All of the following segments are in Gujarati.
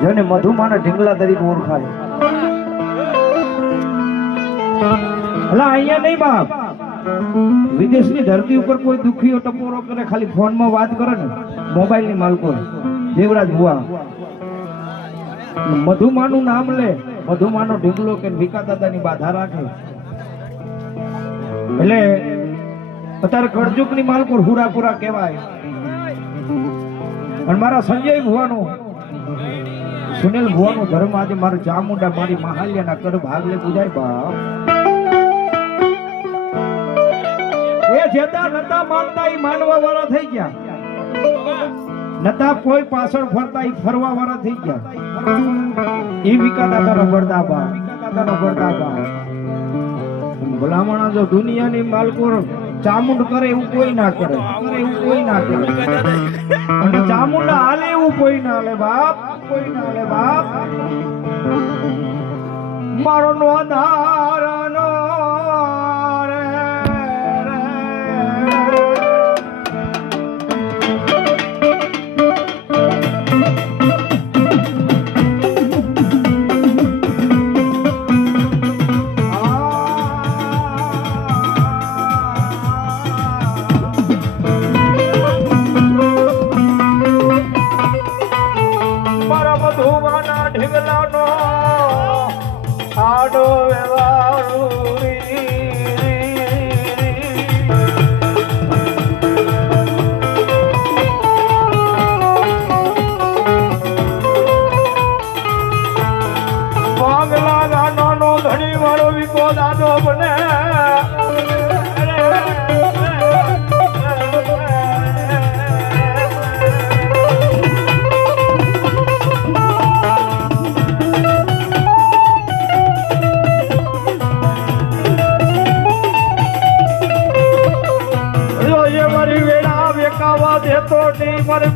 જેને મધુમાના ઢીંગલા તરીકે ઓળખાય. અલા અહીંયા નહીં બાપ, વિદેશની ધરતી ઉપર કોઈ દુખીઓ ટપોરો કરે, ખાલી ફોનમાં વાત કરે ને, મોબાઈલ ની માલકો દેવરાજ ભુવા મધુમાનું નામ લે, મધુમાનો ઢીંગલો કે વિકા દાદાની બાધા રાખે. એટલે અત્યારે કળજુગ ની માલકો હુરાપુરા કહેવાય. અને મારા સંજય ભુવાનો, સુનિલ ભુવાનો ધર્મ આજે મારું ચામુંડા મારી મહાલ્યાના કર ભાગલે પૂજાય બાપ. એ જેતા નતા માનતા ઈ માનવા વાળા થઈ ગયા, નતા કોઈ પાછળ ફરતા ઈ ફરવા વાળા થઈ ગયા. ઈ વિકા દાદાનો બરદાબા, વિકા દાદાનો બરદાબા. ભલામણા જો દુનિયાની માલકો ચામુંડ કરે એવું કોઈ ના કરે, એવું કોઈ ના કરે. અને ચામુંડ હાલે એવું કોઈ ના હાલે બાપ, કોઈ ના હાલે બાપ. મારો નો ધારનો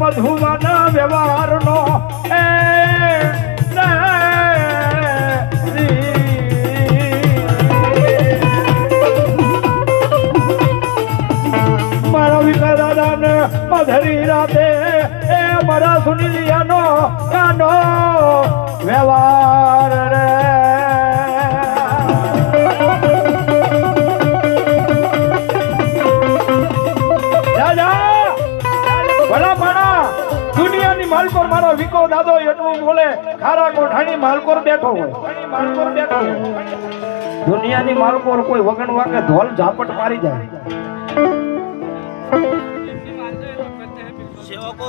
મધુવાના વ્યવહારનો મારા વિકા દાદાને મધરી રાતે એ મારા સુનિલિયાનો વ્યવહાર રે. દુનિયાની માલકોર મારો વિકો દાદો એટલું બોલે, ખારા કોઠાની માલકોર બેઠો હોય, દુનિયાની માલકોર કોઈ વગણ વાગે ધોલ ઝાપટ મારી જાય. સેવકો